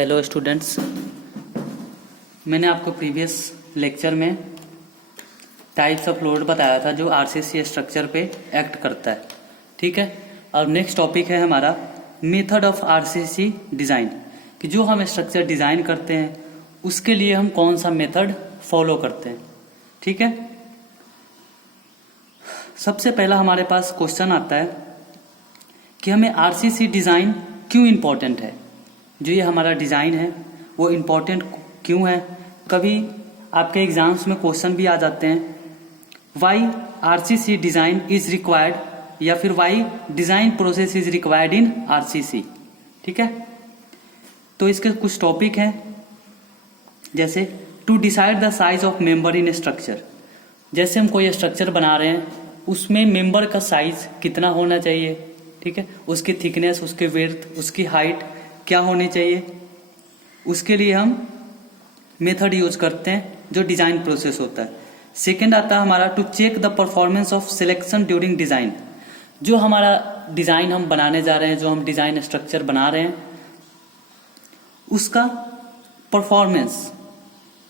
Hello students, मैंने आपको previous lecture में टाइप्स ऑफ लोड बताया था जो आरसीसी स्ट्रक्चर पे एक्ट करता है। ठीक है, और नेक्स्ट टॉपिक है हमारा मेथड ऑफ आरसीसी डिज़ाइन, कि जो हम स्ट्रक्चर डिज़ाइन करते हैं उसके लिए हम कौन सा मेथड फॉलो करते हैं। ठीक है, सबसे पहला हमारे पास क्वेश्चन आता है कि हमें आरसीसी डिज़ाइन क्यों इम्पोर्टेंट है। जो ये हमारा डिज़ाइन है वो इम्पोर्टेंट क्यों है। कभी आपके एग्जाम्स में क्वेश्चन भी आ जाते हैं, why RCC design is required, या फिर why design process is required in RCC. ठीक है, तो इसके कुछ टॉपिक हैं, जैसे to decide the size of member in structure. जैसे हम कोई स्ट्रक्चर बना रहे हैं उसमें मेंबर का साइज कितना होना चाहिए। ठीक है, उसकी थिकनेस, उसके विड्थ, उसकी हाइट क्या होनी चाहिए, उसके लिए हम मेथड यूज करते हैं जो डिज़ाइन प्रोसेस होता है। सेकंड आता है हमारा to check the performance of selection during design. जो हमारा डिज़ाइन हम बनाने जा रहे हैं, जो हम डिज़ाइन स्ट्रक्चर बना रहे हैं, उसका परफॉर्मेंस,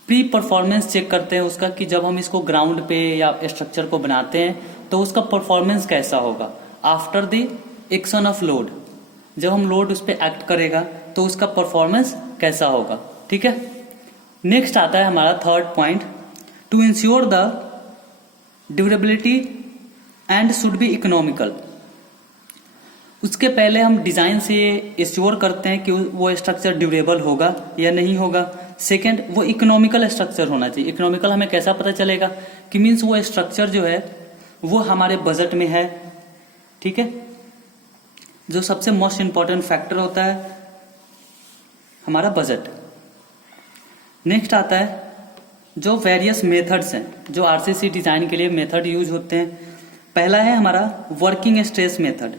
प्री परफॉर्मेंस चेक करते हैं उसका, कि जब हम इसको ग्राउंड पे या स्ट्रक्चर को बनाते हैं तो उसका परफॉर्मेंस कैसा होगा after the action of load. जब हम लोड उस पर एक्ट करेगा तो उसका परफॉर्मेंस कैसा होगा। ठीक है, नेक्स्ट आता है हमारा third point, to ensure the durability and should be economical. उसके पहले हम डिज़ाइन से इंश्योर करते हैं कि वो स्ट्रक्चर ड्यूरेबल होगा या नहीं होगा। सेकंड, वो इकोनॉमिकल स्ट्रक्चर होना चाहिए। इकोनॉमिकल हमें कैसा पता चलेगा कि मीन्स वो स्ट्रक्चर जो है वो हमारे बजट में है। ठीक है, जो सबसे मोस्ट इंपॉर्टेंट फैक्टर होता है हमारा बजट। नेक्स्ट आता है जो वेरियस मेथड्स हैं जो आरसीसी डिज़ाइन के लिए मेथड यूज होते हैं। पहला है हमारा वर्किंग स्ट्रेस मेथड।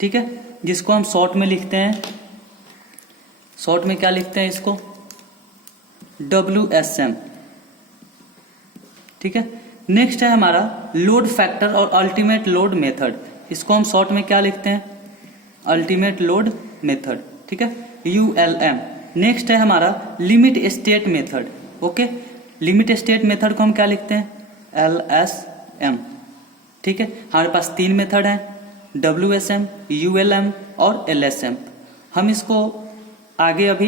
ठीक है, जिसको हम शॉर्ट में लिखते हैं, शॉर्ट में क्या लिखते हैं इसको, WSM। ठीक है, नेक्स्ट है हमारा लोड फैक्टर और अल्टीमेट लोड मेथड। इसको हम शॉर्ट में क्या लिखते हैं, अल्टीमेट लोड मेथड। ठीक है, ULM। नेक्स्ट है हमारा limit state method. Okay, limit state method को हम क्या लिखते हैं, LSM। ठीक है, हमारे पास तीन मेथड हैं, WSM, ULM और LSM। हम इसको आगे अब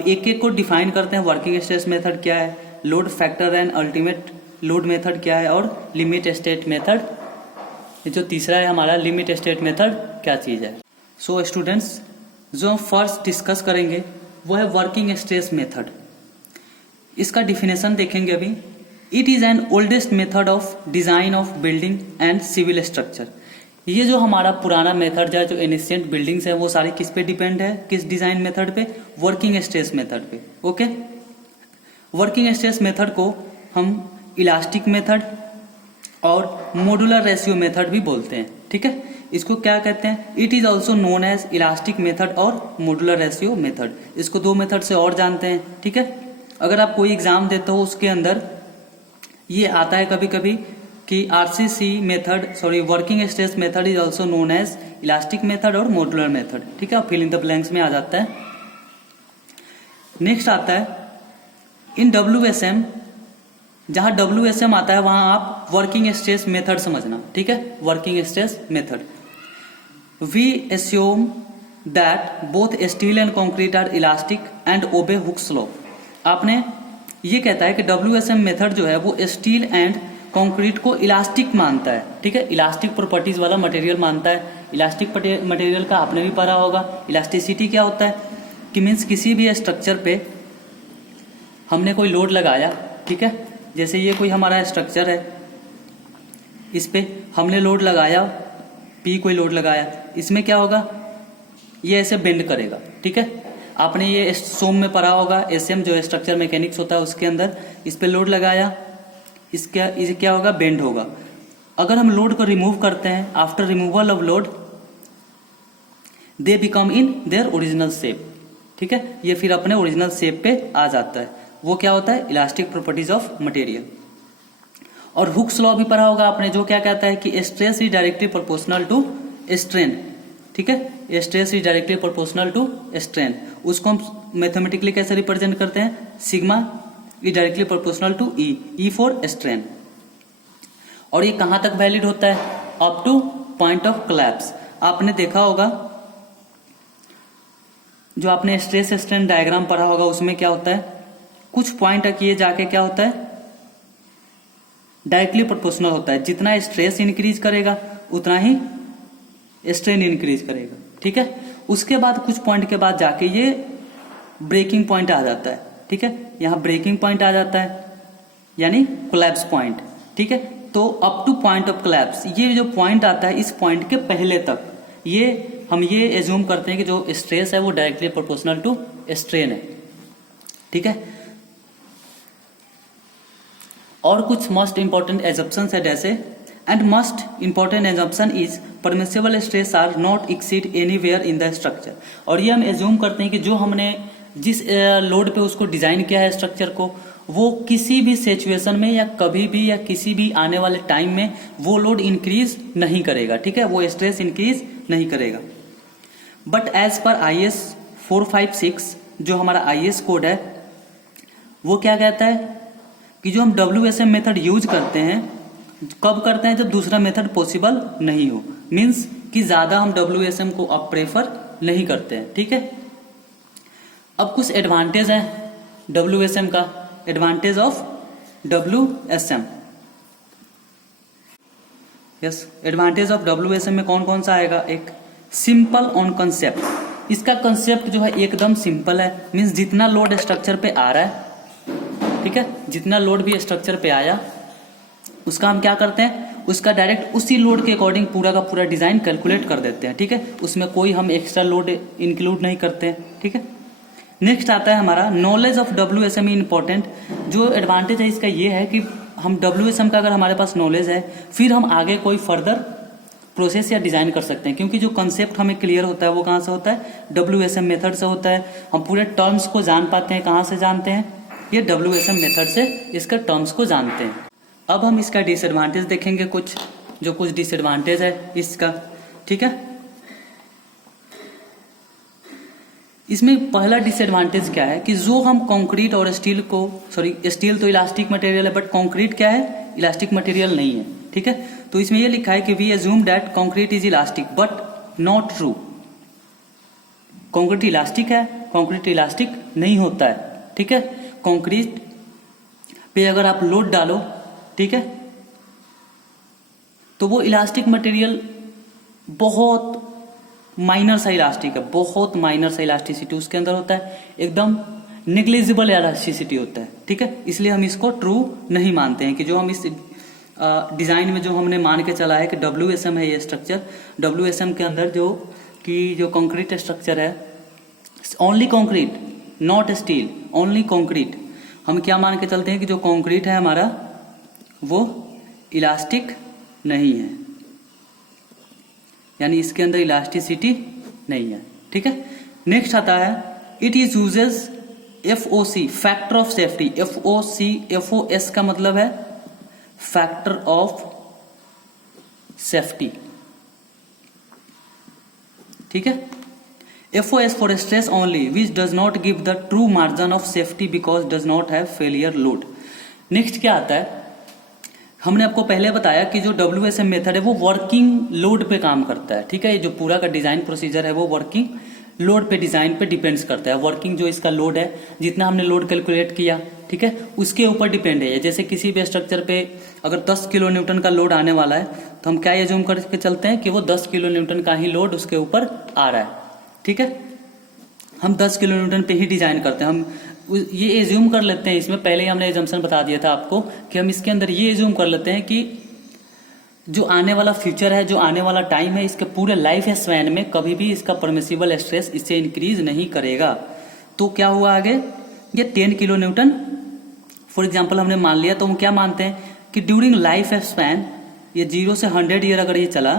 एक एक को डिफाइन करते हैं। वर्किंग स्ट्रेस मेथड क्या है, load factor and ultimate load method क्या है, और लिमिट स्टेट मेथड, जो तीसरा है हमारा लिमिट स्टेट मेथड क्या चीज़ है। सो स्टूडेंट्स, जो हम फर्स्ट डिस्कस करेंगे वो है वर्किंग स्ट्रेस मेथड। इसका डिफिनेशन देखेंगे अभी। It is an oldest method of design of building and civil structure. ये जो हमारा पुराना मेथड है, जो एनिशियंट बिल्डिंग्स है, वो सारी किस पे डिपेंड है, किस डिज़ाइन मेथड पे, वर्किंग स्ट्रेस मेथड पे। ओके, वर्किंग स्ट्रेस मेथड को हम इलास्टिक मेथड और मॉड्यूलर रेशियो मेथड भी बोलते हैं। ठीक है, इसको क्या कहते हैं, it is also known as elastic method और मॉड्यूलर रेशियो मेथड। इसको दो मेथड से और जानते हैं। ठीक है, अगर आप कोई एग्जाम देते हो उसके अंदर ये आता है कभी कभी कि RCC method, working stress method is also known as elastic method और मॉड्यूलर मेथड। ठीक है, फिल इन द ब्लैंक्स में आ जाता है। नेक्स्ट आता है इन WSM। जहां WSM आता है वहां आप वर्किंग स्ट्रेस मेथड समझना। ठीक है, working stress method, we assume that both steel and concrete are elastic and obey Hooke's law. आपने ये कहता है कि WSM मेथड जो है वो स्टील एंड कंक्रीट को इलास्टिक मानता है। ठीक है, इलास्टिक प्रॉपर्टीज वाला मटेरियल मानता है। इलास्टिक मटेरियल का आपने भी पढ़ा होगा। इलास्टिसिटी क्या होता है कि मीन्स किसी भी स्ट्रक्चर पे हमने कोई लोड लगाया। ठीक है, जैसे ये कोई हमारा स्ट्रक्चर है, इस पे हमने लोड लगाया, P कोई लोड लगाया, इसमें क्या होगा, ये ऐसे बेंड करेगा। ठीक है, आपने ये सोम में पढ़ा होगा, SM जो स्ट्रक्चर मैकेनिक्स होता है उसके अंदर, इस पे लोड लगाया, इसे क्या होगा, बेंड होगा। अगर हम लोड को रिमूव करते हैं, after removal of load they become in their original shape. ठीक है, ये फिर अपने ओरिजिनल शेप पे आ जाता है। वो क्या होता है, इलास्टिक प्रॉपर्टीज ऑफ मटेरियल। और हुक्स लॉ भी पढ़ा होगा आपने, जो क्या कहता है कि stress is directly proportional to strain. ठीक है। Stress is directly proportional to strain, उसको हम मैथमेटिकली कैसे रिप्रेजेंट करते हैं, sigma is directly proportional to E for strain. और ये कहां तक वैलिड होता है, up to point of collapse. आपने देखा होगा जो आपने स्ट्रेस स्ट्रेन डायग्राम पढ़ा होगा, उसमें क्या होता है, कुछ पॉइंट तक ये जाके क्या होता है, डायरेक्टली प्रोपोर्शनल होता है। जितना स्ट्रेस इंक्रीज करेगा उतना ही स्ट्रेन इंक्रीज करेगा, ठीक है। उसके बाद कुछ पॉइंट के बाद जाके ये ब्रेकिंग पॉइंट आ जाता है, ठीक है। यहां ब्रेकिंग पॉइंट आ जाता है यानी कोलैप्स पॉइंट, ठीक है। तो up to point of collapse, ये जो पॉइंट आता है इस पॉइंट के पहले तक ये हम ये एज्यूम करते हैं कि जो स्ट्रेस है वो डायरेक्टली प्रोपोर्शनल टू स्ट्रेन है, ठीक है। और कुछ मोस्ट इंपॉर्टेंट एजम्पशंस है जैसे, and most important assumption is permissible stress are not exceed anywhere in the structure. और ये हम एज्यूम करते हैं कि जो हमने जिस लोड पे उसको डिजाइन किया है स्ट्रक्चर को, वो किसी भी सिचुएशन में या कभी भी या किसी भी आने वाले टाइम में वो लोड इंक्रीज नहीं करेगा, ठीक है, वो स्ट्रेस इंक्रीज नहीं करेगा। बट एज पर IS 456 जो हमारा IS कोड है वो क्या कहता है कि जो हम WSM मेथड यूज करते हैं, कब करते हैं, जब दूसरा मेथड पॉसिबल नहीं हो, मींस कि ज्यादा हम WSM को अब प्रेफर नहीं करते हैं, ठीक है। अब कुछ एडवांटेज है WSM का, advantage of WSM, yes, advantage of WSM में कौन कौन सा आएगा, एक सिंपल ऑन कंसेप्ट, इसका कंसेप्ट जो है एकदम सिंपल है, मींस जितना लोड स्ट्रक्चर पे आ रहा है, ठीक है, जितना लोड भी स्ट्रक्चर पे आया उसका हम क्या करते हैं, उसका डायरेक्ट उसी लोड के अकॉर्डिंग पूरा का पूरा डिजाइन कैलकुलेट कर देते हैं, ठीक है, उसमें कोई हम एक्स्ट्रा लोड इंक्लूड नहीं करते हैं, ठीक है। नेक्स्ट आता है हमारा नॉलेज ऑफ WSM इंपॉर्टेंट। जो एडवांटेज है इसका ये है कि हम WSM का अगर हमारे पास नॉलेज है फिर हम आगे कोई फर्दर प्रोसेस या डिजाइन कर सकते हैं, क्योंकि जो कंसेप्ट हमें क्लियर होता है वो कहाँ से होता है, WSM मेथड से होता है। हम पूरे टर्म्स को जान पाते हैं, कहाँ से जानते हैं, ये WSM मेथड से इसका टर्म्स को जानते हैं। अब हम इसका डिसएडवांटेज देखेंगे, कुछ डिसएडवांटेज है इसका, ठीक है। इसमें पहला डिसएडवांटेज क्या है कि जो हम कंक्रीट और स्टील को, स्टील तो इलास्टिक मटेरियल है बट कंक्रीट क्या है, इलास्टिक मटेरियल नहीं है, ठीक है। तो इसमें ये लिखा है कि we assume that concrete is elastic but not true. Concrete elastic है, कंक्रीट इलास्टिक नहीं होता है, ठीक है। कंक्रीट पे अगर आप लोड डालो, ठीक है, तो वो इलास्टिक मटेरियल बहुत माइनर सा इलास्टिक है, बहुत माइनर सा इलास्टिसिटी उसके अंदर होता है, एकदम निग्लिजिबल इलास्टिसिटी होता है, ठीक है। इसलिए हम इसको ट्रू नहीं मानते हैं कि जो हम इस डिजाइन में जो हमने मान के चला है कि WSM है ये स्ट्रक्चर, WSM के अंदर जो कंक्रीट स्ट्रक्चर है, only concrete not steel, only concrete, हम क्या मान के चलते हैं कि जो कंक्रीट है हमारा वो इलास्टिक नहीं है, यानी इसके अंदर इलास्टिसिटी नहीं है, ठीक है। नेक्स्ट आता है it is uses FOC factor of safety. FOS का मतलब है फैक्टर ऑफ सेफ्टी, ठीक है। FOS for stress only which does not give the true margin of safety because does not have failure load. Next क्या आता है, हमने आपको पहले बताया कि जो WSM मेथड है वो वर्किंग लोड पे काम करता है, ठीक है। ये जो पूरा का डिजाइन प्रोसीजर है वो वर्किंग लोड पे, डिजाइन पे डिपेंड्स करता है। वर्किंग जो इसका लोड है, जितना हमने लोड कैलकुलेट किया, ठीक है, उसके ऊपर डिपेंड है। जैसे किसी भी स्ट्रक्चर पे अगर 10 किलो न्यूटन का लोड आने वाला है तो हम क्या एज्यूम करके चलते हैं कि वो 10 किलो न्यूटन का ही लोड उसके ऊपर आ रहा है, ठीक है। हम 10 किलो न्यूटन पे ही डिजाइन करते हैं, हम ये एज्यूम कर लेते हैं। इसमें पहले ही हमने एजम्पशन बता दिया था आपको कि हम इसके अंदर ये एज्यूम कर लेते हैं कि जो आने वाला फ्यूचर है, जो आने वाला टाइम है, इसके पूरे लाइफ स्पैन में कभी भी इसका परमिसिबल स्ट्रेस इससे इंक्रीज नहीं करेगा। तो क्या हुआ आगे, ये 10 किलो न्यूटन फॉर एग्जाम्पल हमने मान लिया, तो हम क्या मानते हैं कि ड्यूरिंग लाइफ स्पैन ये 0 से 100 ईयर अगर ये चला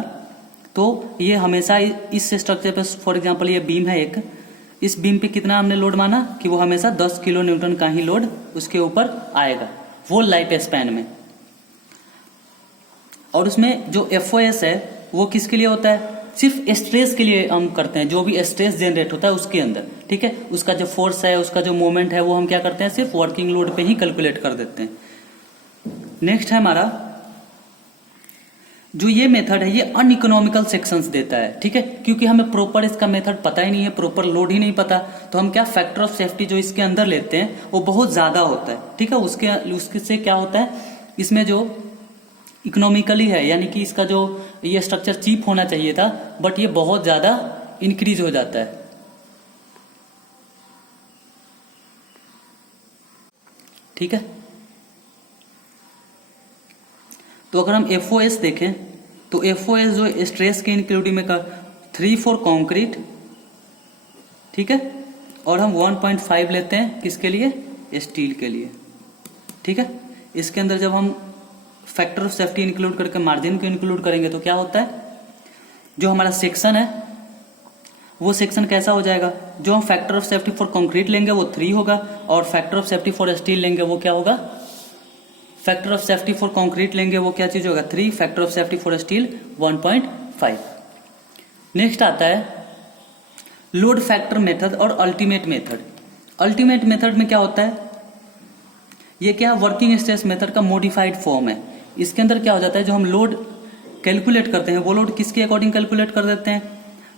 तो ये हमेशा इस स्ट्रक्चर पे, फॉर एग्जाम्पल ये बीम है एक, इस बीम पे कितना हमने लोड माना कि वो हमेशा 10 किलो न्यूटन का ही लोड उसके ऊपर आएगा वो लाइफ स्पैन में। और उसमें जो FOS है वो किसके लिए होता है, सिर्फ स्ट्रेस के लिए हम करते हैं, जो भी स्ट्रेस जनरेट होता है उसके अंदर, ठीक है, उसका जो फोर्स है, उसका जो मोमेंट है, वो हम क्या करते हैं, सिर्फ वर्किंग लोड पे ही कैलकुलेट कर देते हैं। नेक्स्ट है हमारा जो ये मेथड है, ये अनइकोनॉमिकल सेक्शंस देता है, ठीक है, क्योंकि हमें प्रॉपर इसका मेथड पता ही नहीं है, प्रॉपर लोड ही नहीं पता, तो हम क्या फैक्टर ऑफ सेफ्टी जो इसके अंदर लेते हैं वो बहुत ज्यादा होता है, ठीक है। उससे क्या होता है, इसमें जो इकोनॉमिकली है, यानी कि इसका जो ये स्ट्रक्चर चीप होना चाहिए था, बट ये बहुत ज्यादा इंक्रीज हो जाता है, ठीक है। तो अगर हम FOS देखें तो FOS जो स्ट्रेस के इंक्लूडिंग में का 3 फॉर कॉन्क्रीट, ठीक है, और हम 1.5 लेते हैं किसके लिए, स्टील के लिए, ठीक है। इसके अंदर जब हम फैक्टर ऑफ सेफ्टी इंक्लूड करके मार्जिन को इंक्लूड करेंगे तो क्या होता है, जो हमारा सेक्शन है वो सेक्शन कैसा हो जाएगा, जो हम factor of safety for concrete लेंगे वो 3 होगा, और factor of safety for steel लेंगे वो क्या होगा, factor of safety for concrete लेंगे वो क्या चीज होगा 3, factor of safety for steel 1.5। Next आता है लोड फैक्टर मेथड और अल्टीमेट मेथड। अल्टीमेट मेथड में क्या होता है, ये क्या वर्किंग स्ट्रेस मेथड का मॉडिफाइड फॉर्म है। इसके अंदर क्या हो जाता है, जो हम लोड कैलकुलेट करते हैं वो लोड किसके अकॉर्डिंग कैलकुलेट कर देते हैं,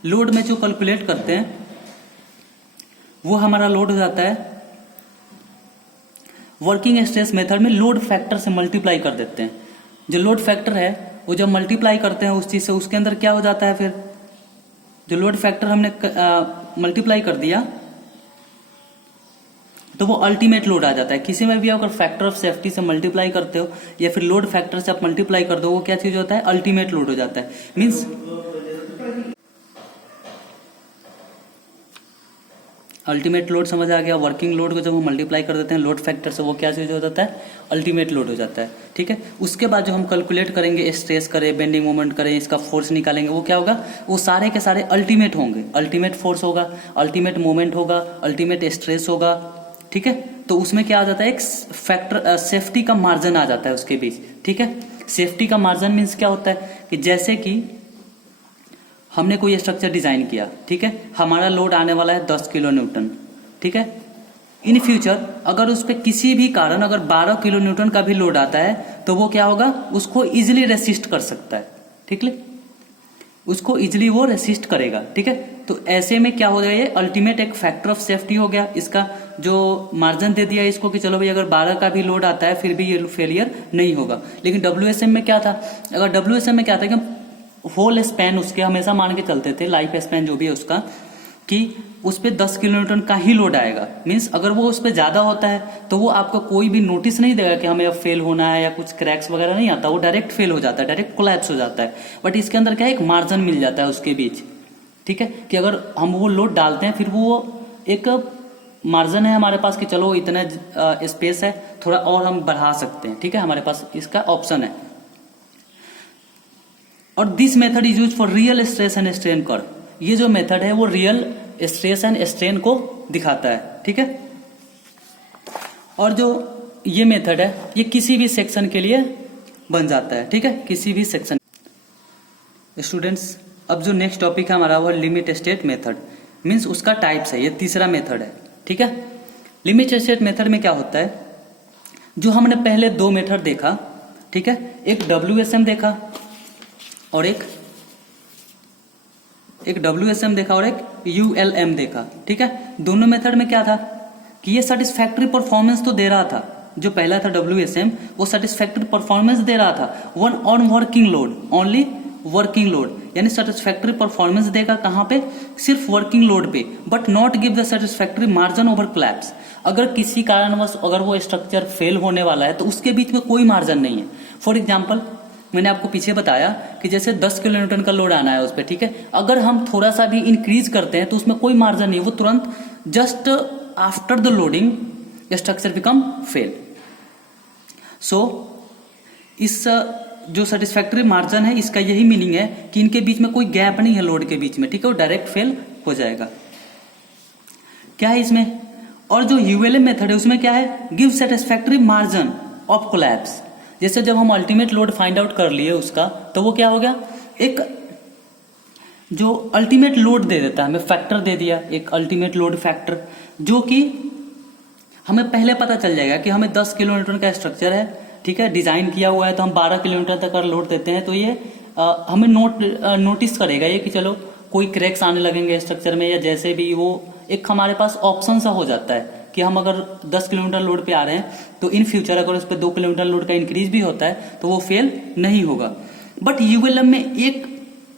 लोड में जो कैलकुलेट करते हैं वो हमारा लोड हो जाता है वर्किंग स्ट्रेस मेथड में लोड फैक्टर से मल्टीप्लाई कर देते हैं। जो लोड फैक्टर है वो जब मल्टीप्लाई करते हैं उस चीज से, उसके अंदर क्या हो जाता है, फिर जो लोड फैक्टर हमने मल्टीप्लाई कर दिया तो वो अल्टीमेट लोड आ जाता है। किसी में भी अगर फैक्टर ऑफ सेफ्टी से मल्टीप्लाई करते हो या फिर लोड फैक्टर से आप मल्टीप्लाई कर दो, वो क्या चीज होता है, अल्टीमेट लोड हो जाता है। मीन्स अल्टीमेट लोड समझ आ गया, वर्किंग लोड को जब हम मल्टीप्लाई कर देते हैं लोड फैक्टर से, वो क्या चीज हो जाता है, अल्टीमेट लोड हो जाता है, ठीक है। उसके बाद जो हम कैलकुलेट करेंगे, स्ट्रेस करें, बेंडिंग मोमेंट करें, इसका फोर्स निकालेंगे, वो क्या होगा, वो सारे के सारे अल्टीमेट होंगे। अल्टीमेट फोर्स होगा, अल्टीमेट मोमेंट होगा, अल्टीमेट स्ट्रेस होगा, ठीक है। तो उसमें क्या आ जाता है, एक फैक्टर सेफ्टी का मार्जिन आ जाता है उसके बीच, ठीक है। सेफ्टी का मार्जिन मीन्स क्या होता है कि जैसे कि हमने कोई स्ट्रक्चर डिजाइन किया, ठीक है, हमारा लोड आने वाला है 10 किलो न्यूटन, ठीक है। इन फ्यूचर अगर उस पर किसी भी कारण अगर 12 किलो न्यूटन का भी लोड आता है तो वो क्या होगा, उसको इजिली रेसिस्ट कर सकता है, ठीक है, उसको इजिली वो रेसिस्ट करेगा, ठीक है। तो ऐसे में क्या हो जाएगा, ये अल्टीमेट एक फैक्टर ऑफ सेफ्टी हो गया। इसका जो मार्जिन दे दिया इसको कि चलो भाई अगर 12 का भी लोड आता है फिर भी ये फेलियर नहीं होगा। लेकिन WSM में क्या था, अगर WSM में क्या था कि होल स्पैन उसके हमेशा मान के चलते थे, लाइफ स्पैन जो भी है उसका, कि उस पर 10 किलो न्यूटन का ही लोड आएगा। मीन्स अगर वो उस पर ज्यादा होता है तो वो आपको कोई भी नोटिस नहीं देगा कि हमें अब फेल होना है या कुछ क्रैक्स वगैरह नहीं आता, वो डायरेक्ट फेल हो जाता है, डायरेक्ट कोलैप्स हो जाता है। बट इसके अंदर क्या है, एक मार्जिन मिल जाता है उसके बीच, ठीक है, कि अगर हम वो लोड डालते हैं फिर वो एक मार्जिन है हमारे पास कि चलो इतना स्पेस है, थोड़ा और हम बढ़ा सकते हैं, ठीक है, हमारे पास इसका ऑप्शन है। और this method is use for real stress and strain curve. ये जो मेथड है वो रियल स्ट्रेस एंड स्ट्रेन को दिखाता है, ठीक है। और जो ये मेथड है ये किसी भी सेक्शन के लिए बन जाता है, ठीक है, किसी भी सेक्शन। स्टूडेंट्स अब जो नेक्स्ट टॉपिक है हमारा वो लिमिट स्टेट मेथड, मीन्स उसका टाइप्स है, ये तीसरा मेथड है, ठीक है। लिमिट स्टेट मेथड में क्या होता है, जो हमने पहले 2 मेथड देखा, ठीक है, एक WSM देखा और एक WSM देखा और एक ULM देखा, ठीक है। दोनों मेथड में क्या था कि ये सेटिस्फैक्टरी परफॉर्मेंस तो दे रहा था, जो पहला था WSM वो सेटिस्फैक्टरी परफॉर्मेंस दे रहा था one on working load, only working load, यानी सेटिस्फैक्टरी परफॉर्मेंस देगा कहां पे, सिर्फ वर्किंग लोड पे, but not give the satisfactory margin over collapse. अगर किसी कारणवश अगर वो स्ट्रक्चर फेल होने वाला है तो उसके बीच में कोई मार्जिन नहीं है। फॉर एग्जाम्पल मैंने आपको पीछे बताया कि जैसे 10 किलो न्यूटन का लोड आना है उस पर, ठीक है, अगर हम थोड़ा सा भी इंक्रीज करते हैं तो उसमें कोई मार्जिन नहीं, वो तुरंत just after the loading structure become fail. So इस जो सेटिस्फैक्टरी मार्जिन है इसका यही मीनिंग है कि इनके बीच में कोई गैप नहीं है लोड के बीच में, ठीक है, वो डायरेक्ट फेल हो जाएगा। क्या है इसमें, और जो ULM मेथड है उसमें क्या है, give satisfactory margin of collapse. जैसे जब हम अल्टीमेट लोड फाइंड आउट कर लिए उसका, तो वो क्या हो गया, एक जो अल्टीमेट लोड दे देता है, हमें फैक्टर दे दिया एक अल्टीमेट लोड फैक्टर, जो कि हमें पहले पता चल जाएगा कि हमें 10 किलोमीटर का स्ट्रक्चर है, ठीक है, डिजाइन किया हुआ है, तो हम 12 किलोमीटर तक का लोड देते हैं, तो ये हमें नोटिस करेगा ये कि चलो कोई क्रैक्स आने लगेंगे स्ट्रक्चर में, या जैसे भी वो एक हमारे पास ऑप्शन सा हो जाता है कि हम अगर 10 किलोमीटर लोड पे आ रहे हैं तो इन फ्यूचर अगर उस पर 2 किलोमीटर लोड का इंक्रीज भी होता है तो वो फेल नहीं होगा। बट यूएलएम में एक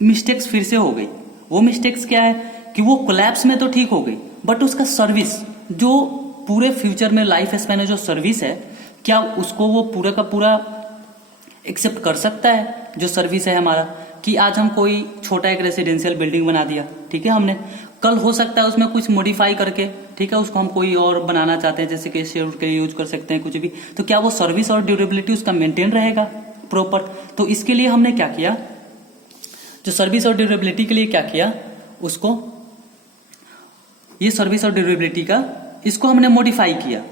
मिस्टेक्स फिर से हो गई। वो मिस्टेक्स क्या है कि वो कोलैप्स में तो ठीक हो गई, बट उसका सर्विस, जो पूरे फ्यूचर में लाइफ स्पैन में जो सर्विस है, क्या उसको वो पूरा का पूरा एक्सेप्ट कर सकता है? जो सर्विस है हमारा, कि आज हम कोई छोटा एक रेसिडेंशियल बिल्डिंग बना दिया, ठीक है, हमने कल हो सकता है उसमें कुछ मॉडिफाई करके, ठीक है, उसको हम कोई और बनाना चाहते हैं, जैसे कि शेड के लिए यूज कर सकते हैं कुछ भी, तो क्या वो सर्विस और ड्यूरेबिलिटी उसका मेंटेन रहेगा प्रॉपर? तो इसके लिए हमने क्या किया, जो सर्विस और ड्यूरेबिलिटी के लिए क्या किया, उसको ये सर्विस और ड्यूरेबिलिटी का इसको हमने मॉडिफाई किया।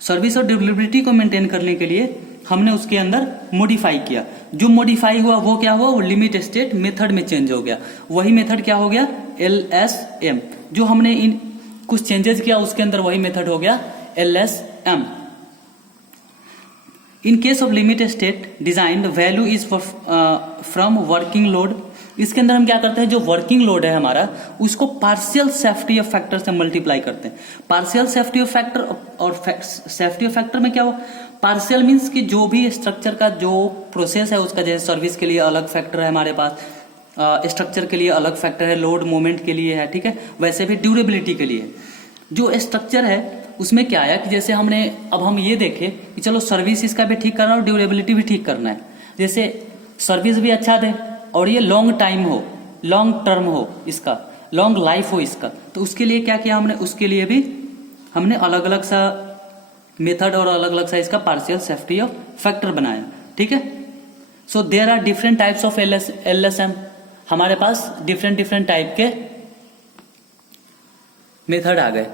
सर्विस और ड्यूरेबिलिटी को मेंटेन करने के लिए हमने उसके अंदर मॉडिफाई किया। जो मॉडिफाई हुआ वो क्या हुआ, वो लिमिट स्टेट मेथड में चेंज हो गया। वही मेथड क्या हो गया, LSM। जो हमने इन कुछ चेंजेस किया उसके अंदर वही मेथड हो गया LSM। In case of limit state design value is from working load. इसके अंदर हम क्या करते हैं, जो वर्किंग लोड है हमारा उसको पार्शियल सेफ्टी ऑफ फैक्टर से मल्टीप्लाई करते हैं। पार्शियल सेफ्टी ऑफ फैक्टर और सेफ्टी ऑफ फैक्टर में क्या हुआ, पार्शियल मीन्स कि जो भी स्ट्रक्चर का जो प्रोसेस है उसका, जैसे सर्विस के लिए अलग फैक्टर है हमारे पास, स्ट्रक्चर के लिए अलग फैक्टर है, लोड मोमेंट के लिए है, ठीक है, वैसे भी ड्यूरेबिलिटी के लिए जो स्ट्रक्चर है उसमें क्या आया कि जैसे हमने अब हम ये देखें कि चलो सर्विस इसका भी ठीक करना है और ड्यूरेबिलिटी भी ठीक करना है, जैसे सर्विस भी अच्छा दे और ये लॉन्ग टाइम हो, लॉन्ग टर्म हो, इसका लॉन्ग लाइफ हो इसका, तो उसके लिए क्या किया हमने, उसके लिए भी हमने अलग अलग सा मेथड और अलग अलग सा इसका पार्शियल सेफ्टी ऑफ फैक्टर बनाया, ठीक है। So there are different types of LSM। हमारे पास डिफरेंट टाइप के मेथड आ गए।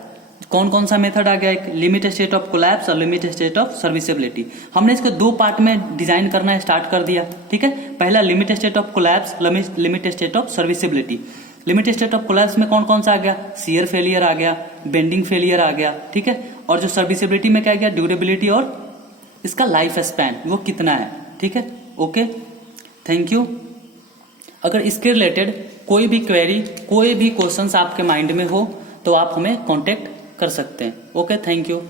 कौन कौन सा मेथड आ गया, एक लिमिट स्टेट ऑफ कोलैप्स और लिमिट स्टेट ऑफ सर्विसेबिलिटी। हमने इसको 2 पार्ट में डिजाइन करना स्टार्ट कर दिया, ठीक है। पहला limit state of collapse, limit state of serviceability. Limit state of collapse में कौन कौन सा आ गया, शियर फेलियर आ गया, बेंडिंग फेलियर आ गया, ठीक है। और जो सर्विसेबिलिटी में क्या गया, ड्यूरेबिलिटी और इसका लाइफ स्पैन वो कितना है, ठीक है। Okay, thank you. अगर इसके रिलेटेड कोई भी क्वेरी, कोई भी क्वेश्चंस आपके माइंड में हो तो आप हमें कांटेक्ट कर सकते हैं। Okay, thank you.